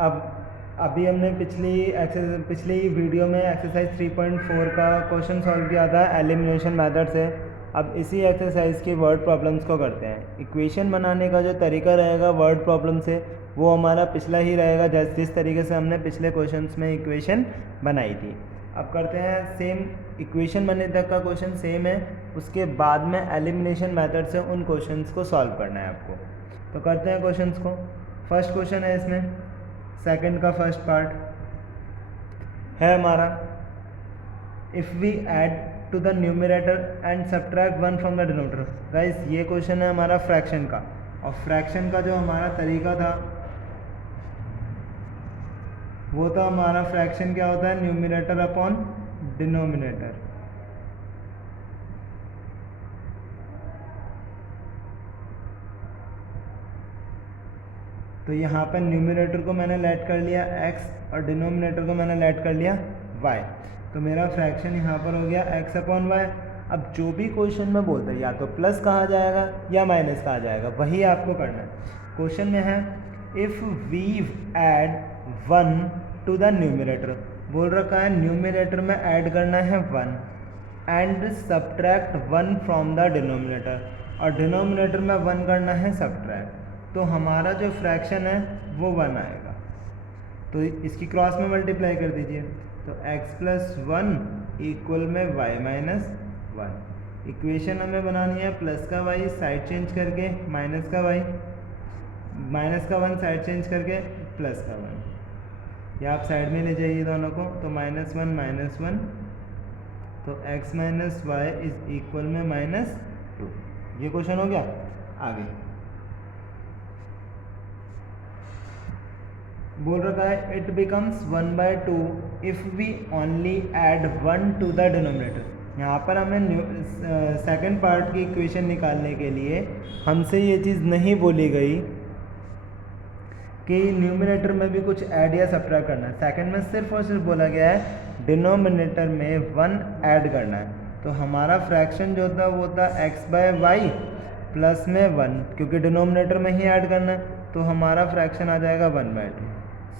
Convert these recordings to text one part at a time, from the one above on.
अब अभी हमने पिछली वीडियो में एक्सरसाइज 3.4 का क्वेश्चन सॉल्व किया था एलिमिनेशन मेथड से। अब इसी एक्सरसाइज की वर्ड प्रॉब्लम्स को करते हैं। इक्वेशन बनाने का जो तरीका रहेगा वर्ड प्रॉब्लम से वो हमारा पिछला ही रहेगा, जिस तरीके से हमने पिछले क्वेश्चंस में इक्वेशन बनाई थी। अब करते हैं सेम, इक्वेशन बनने तक का क्वेश्चन सेम है, उसके बाद में एलिमिनेशन मेथड से उन क्वेश्चंस को सॉल्व करना है आपको। तो करते हैं क्वेश्चंस को। फर्स्ट क्वेश्चन है इसमें, सेकंड का फर्स्ट पार्ट है हमारा, if we add to the numerator and subtract 1 from the denominator. Guys ये क्वेश्चन है हमारा फ्रैक्शन का, और फ्रैक्शन का जो हमारा तरीका था वो था हमारा, फ्रैक्शन क्या होता है, न्यूमरेटर अपॉन डिनोमिनेटर। तो यहाँ पर न्यूमरेटर को मैंने लेट कर लिया x और डिनोमिनेटर को मैंने लेट कर लिया y। तो मेरा फ्रैक्शन यहाँ पर हो गया x अपॉन वाई। अब जो भी क्वेश्चन में बोलते हैं या तो प्लस कहा जाएगा या माइनस कहा जाएगा, वही आपको करना है। क्वेश्चन में है if we add 1 to the numerator, बोल रखा है न्यूमरेटर में ऐड करना है 1 and subtract 1 from the denominator, और डिनोमिनेटर में 1 करना है सब्ट्रैक्ट। तो हमारा जो फ्रैक्शन है वो 1 आएगा। तो इसकी क्रॉस में मल्टीप्लाई कर दीजिए, तो x प्लस 1 इक्वल में y माइनस 1। इक्वेशन हमें बनानी है प्लस का y साइड चेंज करके माइनस का y, माइनस का 1 साइड चेंज करके प्लस का 1, या आप साइड में ले जाइए दोनों को, तो माइनस 1, तो x minus y is equal में माइनस 2। ये क्वेश्चन हो गया। आगे बोल रखा है it becomes 1/2 if we only add 1 to the denominator. यहाँ पर हमें सेकंड पार्ट की इक्वेशन निकालने के लिए हमसे ये चीज़ नहीं बोली गई कि न्यूमरेटर में भी कुछ ऐड या सब्ट्रैक्ट करना है। सेकंड में सिर्फ और सिर्फ बोला गया है डिनोमिनेटर में 1 ऐड करना है। तो हमारा फ्रैक्शन जो था वो था x/y प्लस में 1, क्योंकि डिनोमिनेटर में ही ऐड करना है, तो हमारा फ्रैक्शन आ जाएगा 1/2।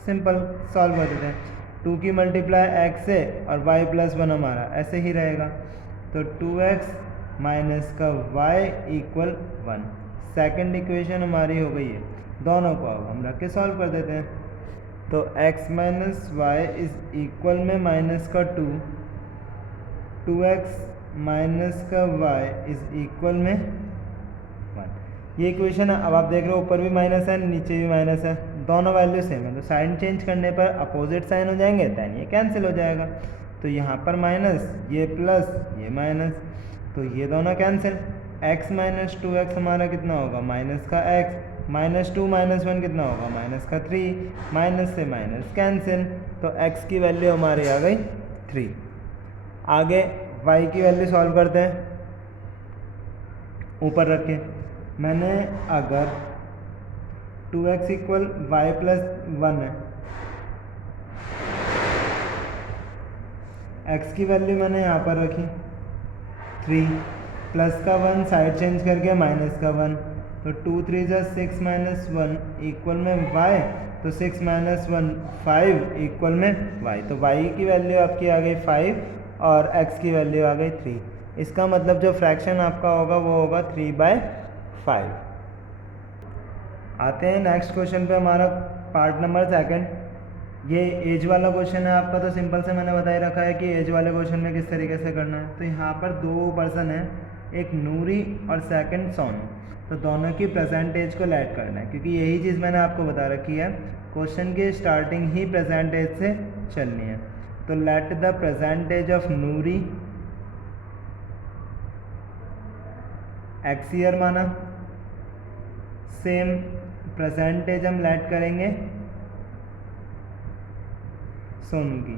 सिंपल, सॉल्व कर देते हैं। 2 की मल्टीप्लाई x से और y प्लस 1 हमारा ऐसे ही रहेगा, तो 2x माइनस का y इक्वल 1। सेकंड इक्वेशन हमारी हो गई है। दोनों को अब हम रख के सॉल्व कर देते हैं। तो x minus y is equal में माइनस का 2, 2x माइनस का y इज इक्वल में 1। ये इक्वेशन है। अब आप देख रहे हो ऊपर भी माइनस है नीचे भी माइनस है, दोनों वैल्यू सेम है, तो साइन चेंज करने पर अपोजिट साइन हो जाएंगे, दैन ये कैंसिल हो जाएगा। तो यहाँ पर माइनस, ये प्लस, ये माइनस, तो ये दोनों कैंसिल। x माइनस 2x हमारा कितना होगा, माइनस का x, माइनस 2 माइनस 1 कितना होगा, माइनस का 3, माइनस से माइनस कैंसिल, तो x की वैल्यू हमारी आ गई 3। आगे y की वैल्यू सॉल्व करते हैं। ऊपर रख के मैंने अगर 2x इक्वल वाई प्लस 1 है, x की वैल्यू मैंने यहाँ पर रखी 3, प्लस का 1 साइड चेंज करके माइनस का 1, तो 2 3 जा 6 माइनस 1 इक्वल में y, तो 6 माइनस 1 5 इक्वल में y। तो y की वैल्यू आपकी आ गई 5 और x की वैल्यू आ गई 3। इसका मतलब जो फ्रैक्शन आपका होगा वो होगा 3/5। आते हैं नेक्स्ट क्वेश्चन पे, हमारा पार्ट नंबर सेकंड। ये एज वाला क्वेश्चन है आपका, तो सिंपल से मैंने बता ही रखा है कि एज वाले क्वेश्चन में किस तरीके से करना है। तो यहाँ पर 2 पर्सन है, एक नूरी और सेकंड सोनू, तो दोनों की प्रेजेंट एज को लेट करना है, क्योंकि यही चीज़ मैंने आपको बता रखी है, क्वेश्चन की स्टार्टिंग ही प्रेजेंट एज से चलनी है। तो let the present age of Noori x year माना, सेम प्रेजेंटेज हम लेट करेंगे सोनू की,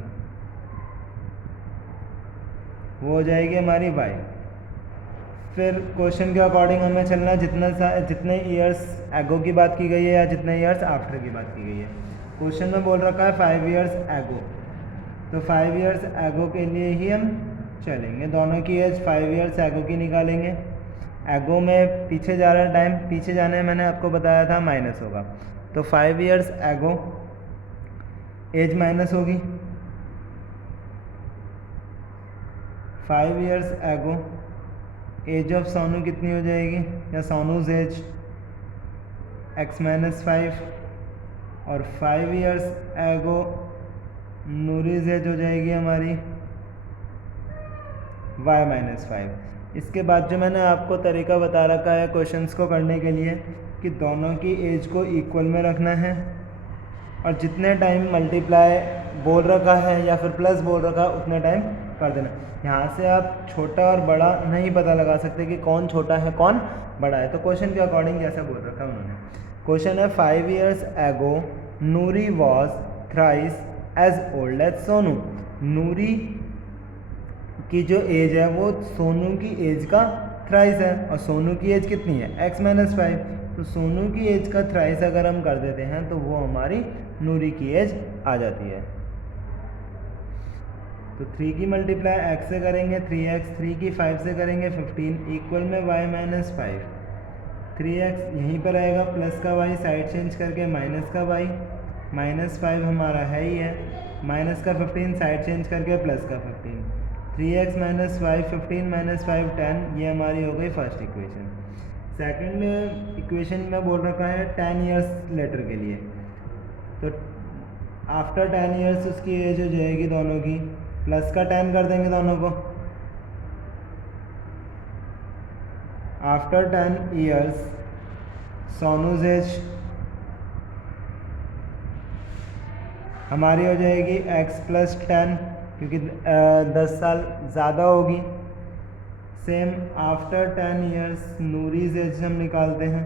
वो हो जाएगी हमारी y। फिर क्वेश्चन के अकॉर्डिंग हमें चलना है, जितने ईयर्स एगो की बात की गई है या जितने ईयर्स आफ्टर की बात की गई है। क्वेश्चन में बोल रखा है 5 ईयर्स एगो, तो 5 ईयर्स एगो के लिए ही हम चलेंगे। दोनों की एज 5 ईयर्स एगो की निकालेंगे। एगो में पीछे जा रहा है टाइम, पीछे जाने में मैंने आपको बताया था माइनस होगा, तो 5 ईयर्स एगो एज माइनस होगी 5 years एगो एज ऑफ सोनू कितनी हो जाएगी, या सोनूज एज x माइनस 5 और 5 years एगो नूरीज एज हो जाएगी हमारी y माइनस 5। इसके बाद जो मैंने आपको तरीका बता रखा है क्वेश्चंस को करने के लिए कि दोनों की एज को इक्वल में रखना है और जितने टाइम मल्टीप्लाई बोल रखा है या फिर प्लस बोल रखा है उतने टाइम कर देना। यहाँ से आप छोटा और बड़ा नहीं पता लगा सकते कि कौन छोटा है कौन बड़ा है, तो क्वेश्चन के अकॉर्डिंग जैसा बोल रखा है उन्होंने। क्वेश्चन है 5 years ago Noori was thrice as old as Sonu. Noori की जो एज है वो सोनू की एज का थ्राइस है और सोनू की एज कितनी है x माइनस 5, तो सोनू की एज का थ्राइस अगर हम कर देते हैं तो वो हमारी नूरी की एज आ जाती है। तो 3 की मल्टीप्लाई x से करेंगे 3x, 3 की 5 से करेंगे 15 इक्वल में y माइनस 5। 3x यहीं पर आएगा, प्लस का y साइड चेंज करके माइनस का y, माइनस 5 हमारा है ही है, माइनस का 15 साइड चेंज करके प्लस का 15, 3x माइनस 5 15 माइनस 5 10, ये हमारी हो गई फर्स्ट इक्वेशन। सेकंड इक्वेशन में बोल रखा है 10 years लेटर के लिए, तो आफ्टर 10 years उसकी एज हो जाएगी दोनों की, प्लस का 10 कर देंगे दोनों को। आफ्टर 10 years सोनूज एज हमारी हो जाएगी x प्लस 10 क्योंकि 10 साल ज़्यादा होगी। सेम आफ्टर 10 years नूरीज एज हम निकालते हैं,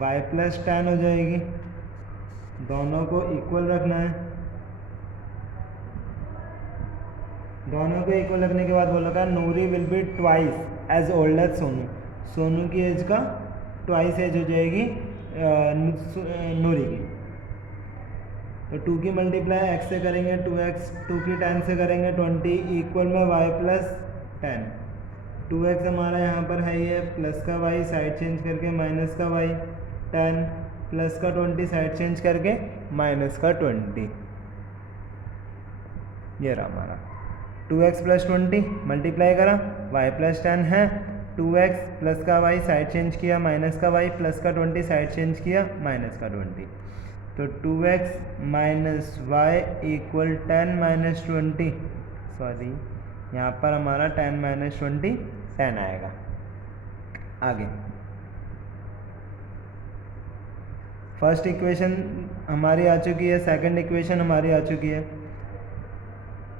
y प्लस 10 हो जाएगी, दोनों को इक्वल रखना है। दोनों को इक्वल रखने के बाद बोला था Noori will be twice as old as Sonu. Sonu की एज का ट्वाइस एज हो जाएगी नूरी की। तो 2 की मल्टीप्लाई x से करेंगे 2x, 2 की 10 से करेंगे 20 इक्वल में y प्लस 10। 2x हमारा यहाँ पर है ही है, प्लस का y साइड चेंज करके माइनस का y, 10 प्लस का 20 साइड चेंज करके माइनस का 20, ये रहा हमारा 2x प्लस 20 मल्टीप्लाई करा, y प्लस 10 है, 2x प्लस का y साइड चेंज किया माइनस का y, प्लस का 20 साइड चेंज किया माइनस का 20, तो 2x minus y equal 10 minus 20, sorry यहाँ पर हमारा 10 माइनस 20 10 आएगा। आगे फर्स्ट इक्वेशन हमारी आ चुकी है, सेकंड इक्वेशन हमारी आ चुकी है,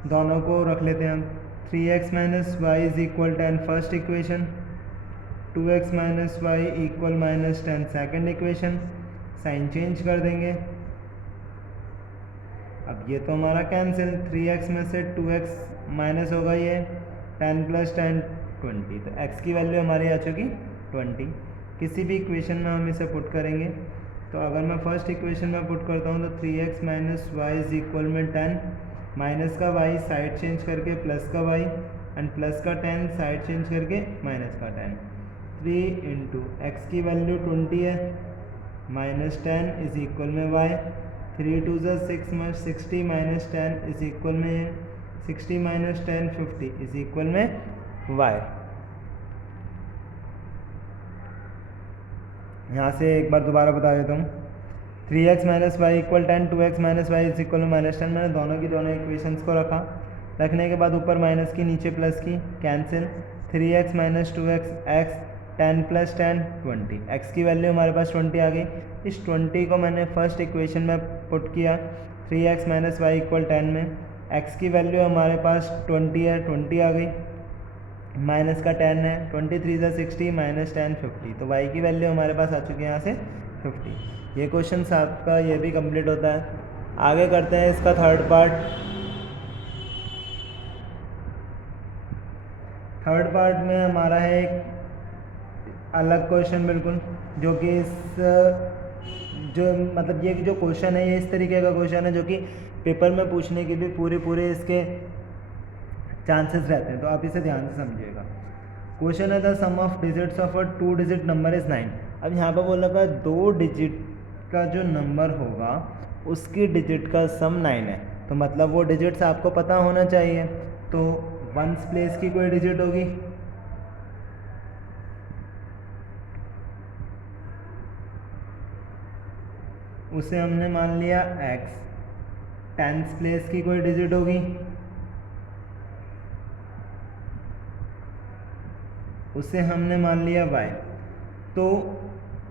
दोनों को रख लेते हैं हम। 3x minus y is equal 10 first equation, 2x minus y equal minus 10 second equation. Sign change कर देंगे, अब ये तो हमारा कैंसिल, 3x में से 2x माइनस होगा, ये 10 प्लस 10 20, तो x की वैल्यू हमारी आ चुकी 20। किसी भी इक्वेशन में हम इसे पुट करेंगे, तो अगर मैं फर्स्ट इक्वेशन में पुट करता हूँ तो 3x minus y is equal में 10, माइनस का y साइड चेंज करके प्लस का y एंड प्लस का 10 साइड चेंज करके माइनस का 10, 3 इंटू एक्स की वैल्यू 20 है, माइनस 10 इज इक्वल में y, 3 टू ज़ा 6 में 60 माइनस 10 इज इक्वल में 60 माइनस 10 50 इज इक्वल में y। यहाँ से एक बार दोबारा बता देता हूँ, 3x minus y equal 10, 2x minus y is equal में माइनस 10। मैंने दोनों की दोनों इक्वेशंस को रखा, रखने के बाद ऊपर माइनस की नीचे प्लस की, cancel, 3x minus 2x x, 10 plus 10 20, x की वैल्यू हमारे पास 20 आ गई। इस 20 को मैंने फर्स्ट इक्वेशन में पुट किया, 3x माइनस वाई इक्वल 10 में, x की वैल्यू हमारे पास 20 है, 20 आ गई, माइनस का 10 है, 23 ज़ा 60 माइनस 10 50, तो y की वैल्यू हमारे पास आ चुकी है यहाँ से 50। ये क्वेश्चन आपका ये भी कंप्लीट होता है। आगे करते हैं इसका थर्ड पार्ट। थर्ड पार्ट में हमारा है एक अलग क्वेश्चन बिल्कुल, जो कि इस जो मतलब ये जो क्वेश्चन है ये इस तरीके का क्वेश्चन है जो कि पेपर में पूछने के भी पूरे इसके चांसेस रहते हैं, तो आप इसे ध्यान से समझिएगा। क्वेश्चन है the sum of digits of a 2 digit number is 9। अब यहाँ पर बोल रखा है 2 डिजिट का जो नंबर होगा उसकी डिजिट का सम 9 है, तो मतलब वो डिजिट्स आपको पता होना चाहिए। तो वंस प्लेस की कोई डिजिट होगी, उसे हमने मान लिया x। टेंस प्लेस की कोई डिजिट होगी, उसे हमने मान लिया y। तो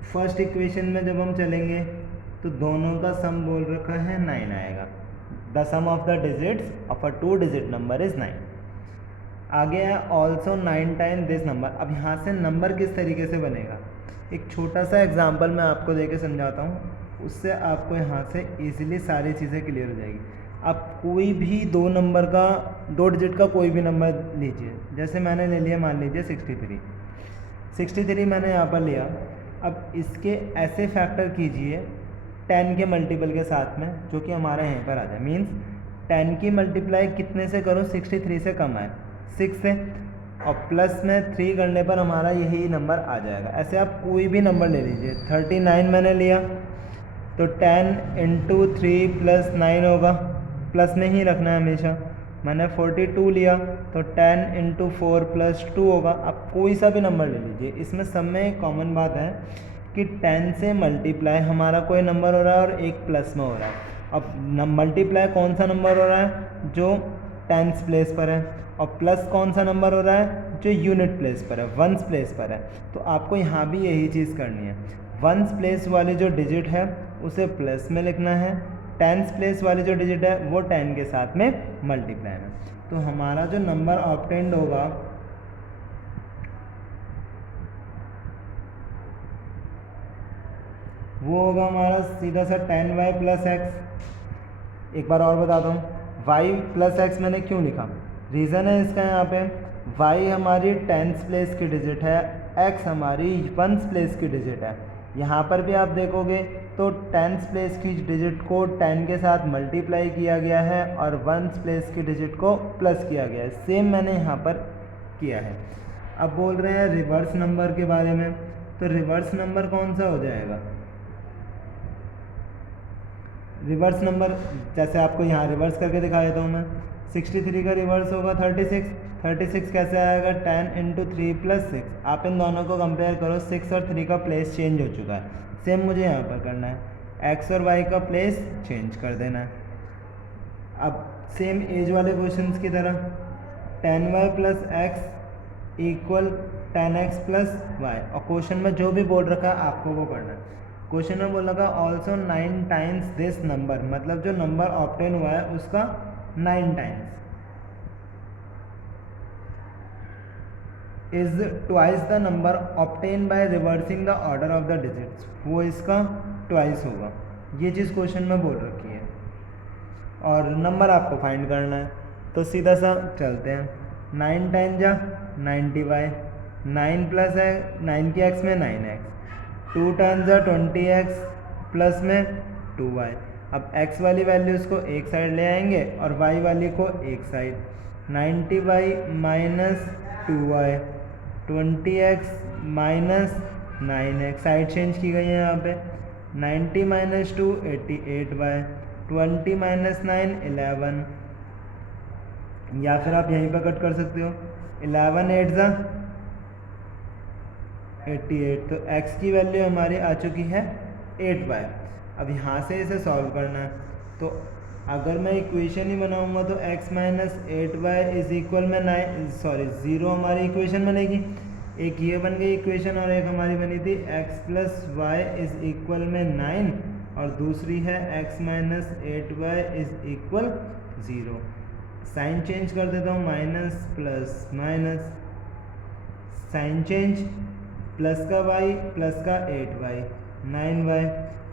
फर्स्ट इक्वेशन में जब हम चलेंगे तो दोनों का सम बोल रखा है 9 आएगा। The sum of the digits of a 2 digit number is 9। आगे है ऑल्सो 9 टाइम दिस नंबर। अब यहाँ से नंबर किस तरीके से बनेगा, एक छोटा सा एग्जाम्पल मैं आपको देके समझाता हूँ, उससे आपको यहाँ से इजीली सारी चीज़ें क्लियर हो जाएगी। आप कोई भी दो नंबर का, 2 डिजिट का कोई भी नंबर लीजिए, जैसे मैंने ले लिया मान लीजिए 63 मैंने यहाँ पर लिया। अब इसके ऐसे फैक्टर कीजिए 10 के मल्टीपल के साथ में, जो कि हमारा यहीं पर आ जाए। मीन्स 10 की मल्टीप्लाई कितने से करो, 63 से कम आए, 6 से, और प्लस में 3 करने पर हमारा यही नंबर आ जाएगा। ऐसे आप कोई भी नंबर ले लीजिए। 39 मैंने लिया तो 10 × 3 + 9 होगा, प्लस में ही रखना है हमेशा। मैंने 42 लिया तो 10 × 4 + 2 होगा। आप कोई सा भी नंबर ले लीजिए, इसमें सब में एक कॉमन बात है कि 10 से मल्टीप्लाई हमारा कोई नंबर हो रहा है और एक प्लस में हो रहा है। अब मल्टीप्लाई कौन सा नंबर हो रहा है, जो टेंस प्लेस पर है, और प्लस कौन सा नंबर हो रहा है, जो यूनिट प्लेस पर है, वंस प्लेस पर है। तो आपको यहाँ भी यही चीज़ करनी है। वंस प्लेस वाली जो डिजिट है उसे प्लस में लिखना है, टेंस प्लेस वाली जो डिजिट है वो 10 के साथ में मल्टीप्लाई में। तो हमारा जो नंबर ऑब्टेंड होगा वो होगा हमारा सीधा सा 10y + x। एक बार और बताता हूँ, y + x मैंने क्यों लिखा, रीज़न है इसका यहाँ पे, y हमारी टेंस प्लेस की डिजिट है, x हमारी वंस प्लेस की डिजिट है। यहाँ पर भी आप देखोगे तो टेंस प्लेस की डिजिट को 10 के साथ मल्टीप्लाई किया गया है और वंस प्लेस की डिजिट को प्लस किया गया है। सेम मैंने यहाँ पर किया है। अब बोल रहे हैं रिवर्स नंबर के बारे में, तो रिवर्स नंबर कौन सा हो जाएगा, रिवर्स नंबर जैसे आपको यहाँ रिवर्स करके दिखा देता हूँ मैं। 63 का रिवर्स होगा 36 कैसे आएगा, 10 × 3 + 6। आप इन दोनों को कंपेयर करो, 6 और 3 का प्लेस चेंज हो चुका है। सेम मुझे यहाँ पर करना है, x और y का प्लेस चेंज कर देना है। अब सेम एज वाले क्वेश्चंस की तरह 10y + x = 10x + y, और क्वेश्चन में जो भी बोल रखा है आपको वो करना है। क्वेश्चन में बोल रखा ऑल्सो 9 टाइम्स दिस नंबर, मतलब जो नंबर ऑब्टेन हुआ है उसका 9 times is twice the number obtain by reversing the order of the digits, वो इसका ट्वाइस होगा। ये चीज़ क्वेश्चन में बोल रखी है और नंबर आपको फाइंड करना है। तो सीधा सा चलते हैं, 9 टाइम जा 90y, 9 + है 9 की x में 9x, 2 टाइम्स 20x प्लस में 2y। अब x वाली वैल्यूज़ को एक साइड ले आएंगे और y वाली को एक side, 90y - 2y, 20x - 9x side change की गई है यहाँ पे। 90 - 2 88y, 20 - 9 11, या फिर आप यहीं पर कट कर सकते हो, 11 8 ज़ा 88। तो x की वैल्यू हमारी आ चुकी है 8y। अब यहाँ से इसे सॉल्व करना है, तो अगर मैं इक्वेशन ही बनाऊंगा तो x - 8y = 0 हमारी इक्वेशन बनेगी। एक ये बन गई इक्वेशन और एक हमारी बनी थी x + y = 9, और दूसरी है x - 8y = 0। साइन चेंज कर देता हूँ, minus plus minus, sign change, plus का y प्लस का 8y, 9y,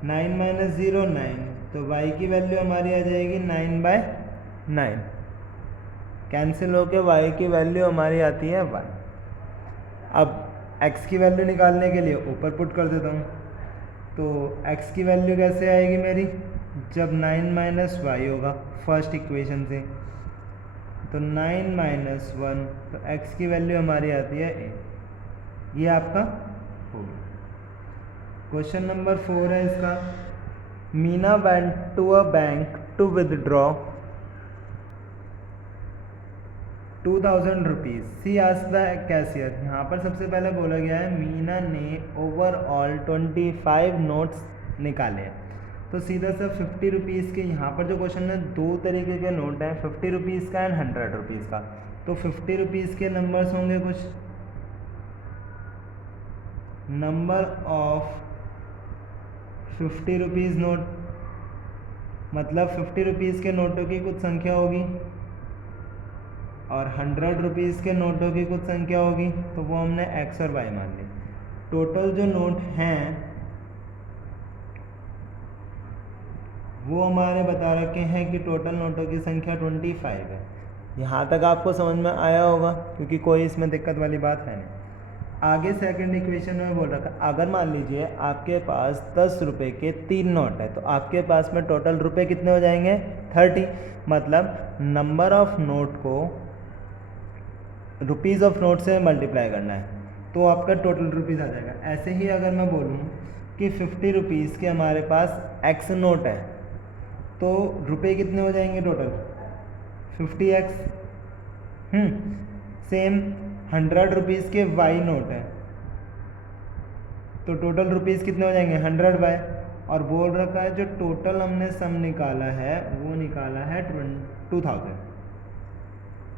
9 - 0 9, तो y की वैल्यू हमारी आ जाएगी 9/9। कैंसिल होके y की वैल्यू हमारी आती है 1। अब x की वैल्यू निकालने के लिए ऊपर पुट कर देता हूँ, तो x की वैल्यू कैसे आएगी मेरी, जब 9 - y होगा फर्स्ट इक्वेशन से, तो 9 - 1, तो x की वैल्यू हमारी आती है 8। ये आपका हो गया। क्वेश्चन नंबर 4 है इसका, Meena went to a bank to withdraw 2000 rupees. She asked the cashier. यहाँ पर सबसे पहले बोला गया है मीना ने ओवरऑल 25 नोट्स निकाले हैं। तो सीधा सा 50 रुपीज़ के, यहाँ पर जो क्वेश्चन में दो तरीके के नोट हैं, 50 रुपीज़ का एंड 100 रुपीज़ का। तो 50 रुपीज़ के नंबर्स होंगे कुछ, नंबर ऑफ 50 रुपीज़ नोट, मतलब 50 रुपीज़ के नोटों की कुछ संख्या होगी, और 100 रुपीज़ के नोटों की कुछ संख्या होगी। तो वो हमने एक्स और वाई मान ली। टोटल जो नोट हैं वो हमारे बता रखे हैं कि टोटल नोटों की संख्या 25 है। यहाँ तक आपको समझ में आया होगा, क्योंकि कोई इसमें दिक्कत वाली बात है नहीं। आगे सेकंड इक्वेशन में बोल रखा है, अगर मान लीजिए आपके पास 10 रुपये के 3 नोट है, तो आपके पास में टोटल रुपए कितने हो जाएंगे? 30। मतलब नंबर ऑफ नोट को रुपीज़ ऑफ नोट से मल्टीप्लाई करना है, तो आपका टोटल रुपीज़ आ जाएगा। ऐसे ही अगर मैं बोलूँ कि 50 रुपीज़ के हमारे पास एक्स नोट है, तो रुपए कितने हो जाएंगे टोटल? 50x। सेम 100 रुपीज़ के वाई नोट है, तो टोटल रुपीज़ कितने हो जाएंगे? 100 वाई। और बोल रखा है जो टोटल हमने सम निकाला है वो निकाला है 2000।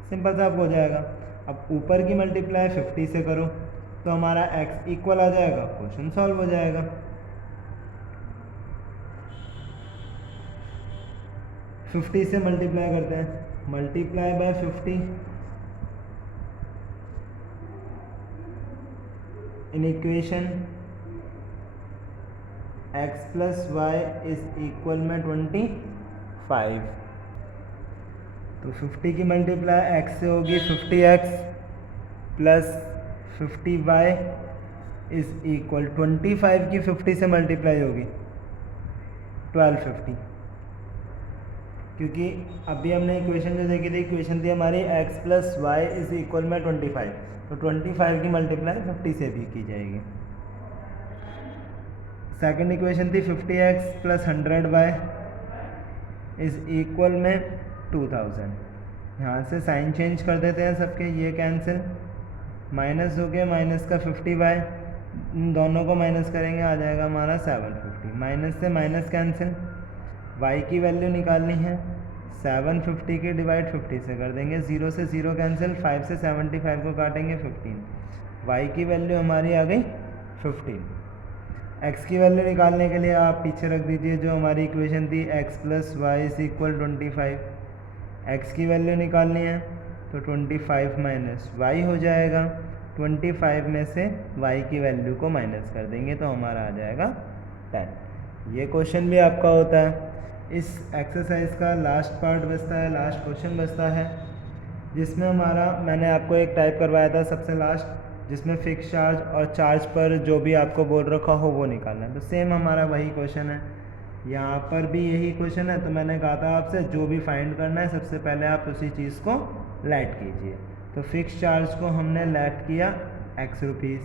सिंपल सा हो जाएगा। अब ऊपर की मल्टीप्लाई 50 से करो तो हमारा x इक्वल आ जाएगा, क्वेश्चन सॉल्व हो जाएगा। फिफ्टी से मल्टीप्लाई करते हैं, multiply by 50 in equation x plus y is equal में 25। तो 50 की मल्टीप्लाई x से होगी 50x plus 50y is equal 25 की 50 से मल्टीप्लाई होगी 1250, क्योंकि अभी हमने इक्वेशन जो देखी थी, इक्वेशन थी हमारी x plus y is equal में 25, तो 25 की मल्टीप्लाई 50 से भी की जाएगी। सेकंड इक्वेशन थी 50x plus 100y is equal में 2000। यहाँ से साइन चेंज कर देते हैं सबके, ये कैंसिल, माइनस हो गया माइनस का 50y, इन दोनों को माइनस करेंगे आ जाएगा हमारा 750। माइनस से माइनस कैंसिल, y की वैल्यू निकालनी है, 750 के डिवाइड 50 से कर देंगे, 0 से 0 कैंसिल, 5 से 75 को काटेंगे 15, y की वैल्यू हमारी आ गई 15। x की वैल्यू निकालने के लिए आप पीछे रख दीजिए जो हमारी इक्वेशन थी x plus y is equal 25। x की वैल्यू निकालनी है तो 25 माइनस वाई हो जाएगा, 25 में से y की वैल्यू को माइनस कर देंगे तो हमारा आ जाएगा 10। ये क्वेश्चन भी आपका होता है। इस एक्सरसाइज का लास्ट पार्ट बचता है, लास्ट क्वेश्चन बचता है, जिसमें हमारा मैंने आपको एक टाइप करवाया था सबसे लास्ट, जिसमें फिक्स चार्ज और चार्ज पर जो भी आपको बोल रखा हो वो निकालना है। तो सेम हमारा वही क्वेश्चन है, यहाँ पर भी यही क्वेश्चन है। तो मैंने कहा था आपसे जो भी फाइंड करना है सबसे पहले आप उसी चीज़ को लेट कीजिए। तो फिक्स चार्ज को हमने लेट किया x रुपीज़,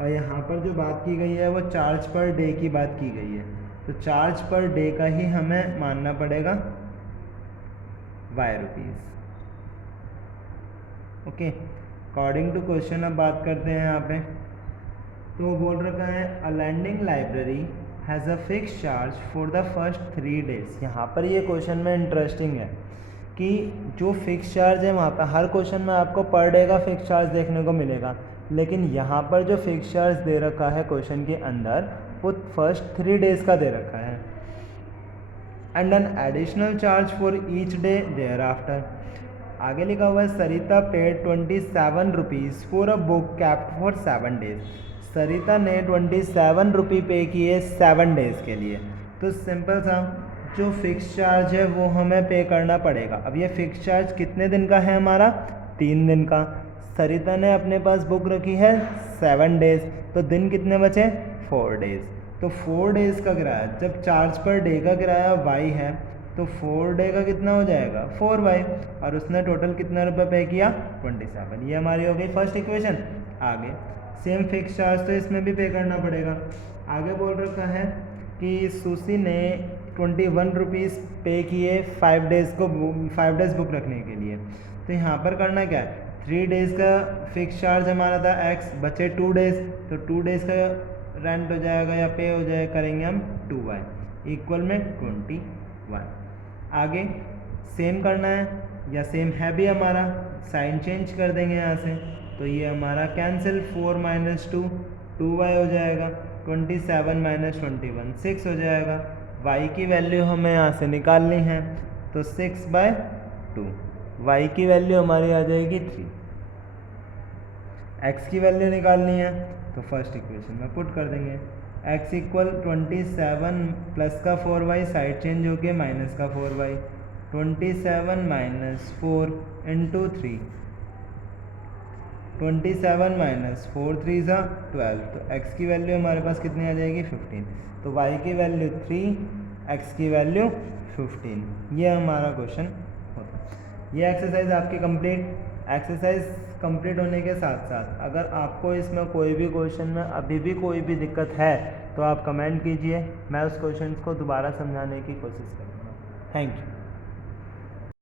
और यहाँ पर जो बात की गई है वो चार्ज पर डे की बात की गई है, तो चार्ज पर डे का ही हमें मानना पड़ेगा y rupees. Okay, according to question अब बात करते हैं यहाँ पे। तो बोल रखा है a lending library has a fixed charge for the first 3 days. यहाँ पर ये क्वेश्चन में इंटरेस्टिंग है कि जो फिक्स चार्ज है वहाँ पर हर क्वेश्चन में आपको पर डे का फिक्स चार्ज देखने को मिलेगा, लेकिन यहाँ पर जो फिक्स चार्ज दे रखा है क्वेश्चन के अंदर वो फर्स्ट 3 डेज का दे रखा है, and an additional charge for each day thereafter. आगे लिखा हुआ है Sarita paid 27 rupees for a book kept for 7 days. Sarita ने 27 रुपये पे किए 7 डेज़ के लिए। तो सिंपल सा जो फिक्स चार्ज है वो हमें पे करना पड़ेगा। अब ये फिक्स चार्ज कितने दिन का है हमारा? 3 दिन का। सरिता ने अपने पास बुक रखी है 7 डेज़, तो दिन कितने बचे? 4 डेज़। तो 4 डेज़ का किराया, जब चार्ज पर डे का किराया y है तो 4 डे का कितना हो जाएगा? 4y, और उसने टोटल कितना रुपये पे किया? 27। ये हमारी हो गई फर्स्ट इक्वेशन। आगे सेम फिक्स चार्ज तो इसमें भी पे करना पड़ेगा, आगे बोल रखा है कि सुशी ने 21 रुपीज़ पे किए 5 डेज़ बुक रखने के लिए। तो यहाँ पर करना क्या है, 3 डेज़ का फिक्स चार्ज हमारा था x, बचे 2 डेज़, तो 2 डेज़ का रेंट हो जाएगा या पे हो जाएगा, करेंगे हम 2y इक्वल में 21। आगे सेम करना है या सेम है भी हमारा, साइन चेंज कर देंगे यहाँ से, तो ये हमारा कैंसिल, 4 माइनस 2 2y हो जाएगा, 27 माइनस 21 6 हो जाएगा। y की वैल्यू हमें यहाँ से निकालनी है, तो 6/2, y की वैल्यू हमारी आ जाएगी 3, x की वैल्यू निकालनी है तो फर्स्ट इक्वेशन में पुट कर देंगे, x इक्वल 27 प्लस का 4y साइड चेंज हो के माइनस का 4y, 27 माइनस 4 इंटू 3, 27 माइनस 4 3 सा 12, तो x की वैल्यू हमारे पास कितनी आ जाएगी 15, तो y की वैल्यू 3, x की वैल्यू 15। ये हमारा क्वेश्चन होता है। ये एक्सरसाइज आपकी कंप्लीट। एक्सरसाइज कंप्लीट होने के साथ साथ अगर आपको इसमें कोई भी क्वेश्चन में अभी भी कोई भी दिक्कत है तो आप कमेंट कीजिए, मैं उस क्वेश्चन को दोबारा समझाने की कोशिश करूँगा। Thank you.